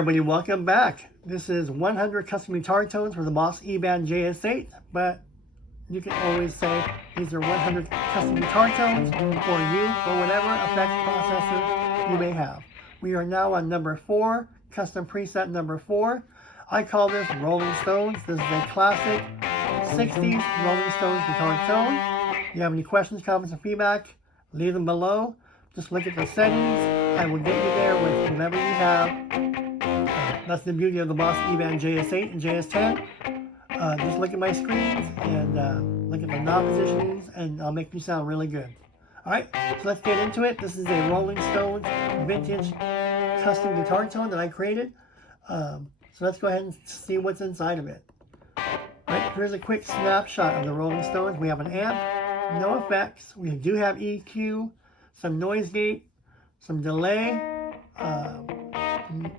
everybody, welcome back. This is 100 custom guitar tones for the Boss eBand JS-10, but you can always say these are 100 custom guitar tones for you or whatever effect processor you may have. We are now on number 4, custom preset number 4. I call this Rolling Stones. This is a classic 60s Rolling Stones guitar tone. If you have any questions, comments, and feedback, leave them below. Just look at the settings. I will get you there with whatever you have. That's the beauty of the Boss eBand JS-8 and JS-10. Just look at my screens and look at the knob positionings, and I'll make you sound really good. Alright, so let's get into it. This is a Rolling Stones vintage custom guitar tone that I created. So let's go ahead and see what's inside of it. Alright, here's a quick snapshot of the Rolling Stones. We have an amp, no effects. We do have EQ, some noise gate, some delay,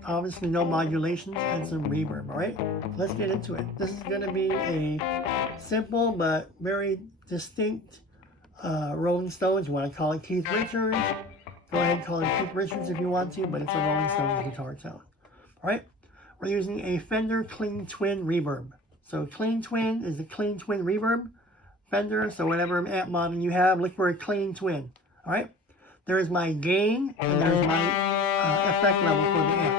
obviously no modulations, and some reverb. Alright, let's get into it. This is going to be a simple but very distinct Rolling Stones. You want to call it Keith Richards, go ahead and call it Keith Richards if you want to, but it's a Rolling Stones guitar tone. Alright, we're using a Fender Clean Twin reverb. So Clean Twin is a Clean Twin reverb. Fender, so whatever amp model you have, look for a Clean Twin. Alright, there's my gain and there's my effect level for the amp.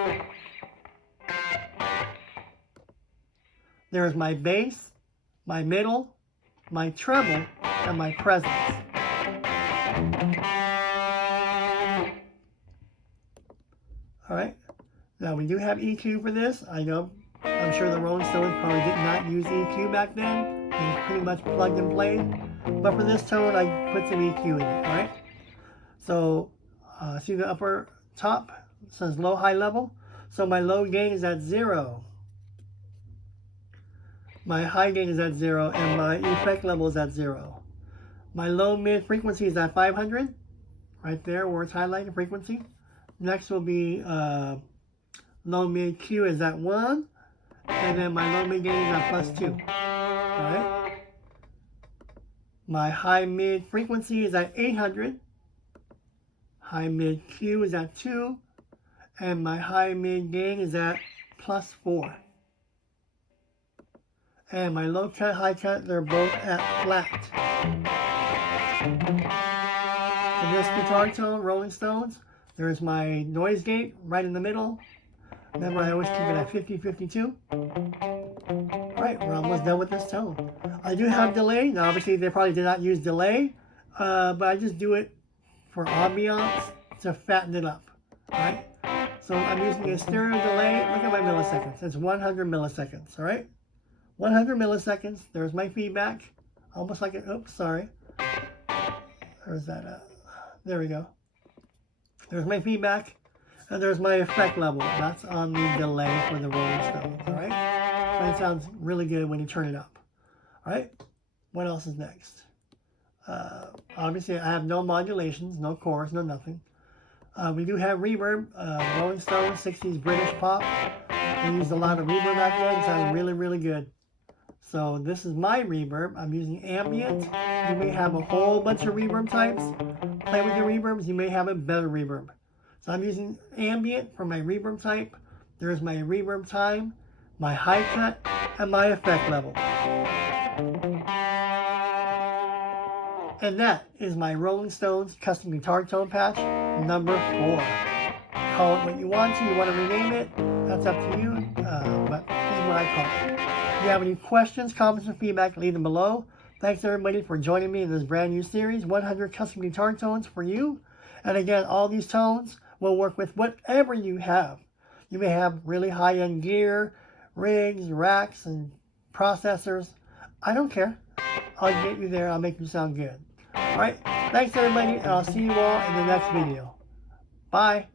There's my bass, my middle, my treble, and my presence. Alright, now we do have EQ for this. I know, I'm sure the Rolling Stones probably did not use EQ back then. They pretty much plugged and played. But for this tone, I put some EQ in it. Alright, so see the upper top? It says low, high level. So my low gain is at 0. My high gain is at 0, and my effect level is at 0. My low mid frequency is at 500, right there where it's highlighted frequency. Next will be low mid Q is at 1, and then my low mid gain is at +2. Alright. My high mid frequency is at 800. High mid Q is at 2, and my high mid gain is at +4. And my low cut, high cut, they're both at flat. In this guitar tone, Rolling Stones, there's my noise gate right in the middle. Remember, I always keep it at 50-52. Alright, we're almost done with this tone. I do have delay. Now, obviously, they probably did not use delay, but I just do it for ambiance to fatten it up. Alright, so I'm using a stereo delay. Look at my milliseconds. It's 100 milliseconds. Alright, 100 milliseconds. There's my feedback. Almost like it. Oops, sorry. There's that. There we go. There's my feedback. And there's my effect level. That's on the delay for the Rolling Stones. Alright, so it sounds really good when you turn it up. Alright, what else is next? Obviously, I have no modulations, no chorus, no nothing. We do have reverb. Rolling Stones, 60s British pop. They used a lot of reverb back then. It sounded really, really good. So this is my reverb. I'm using ambient. You may have a whole bunch of reverb types. Play with your reverbs. You may have a better reverb. So I'm using ambient for my reverb type. There's my reverb time, my high cut, and my effect level. And that is my Rolling Stones custom guitar tone patch number 4. Call it what you want to. You want to rename it, that's up to you. But this is what I call it. If you have any questions, comments, or feedback, leave them below. Thanks everybody for joining me in this brand new series, 100 custom guitar tones for you. And again, all these tones will work with whatever you have. You may have really high-end gear, rigs, racks, and processors. I don't care. I'll get you there. I'll make you sound good. Alright, thanks everybody, and I'll see you all in the next video. Bye.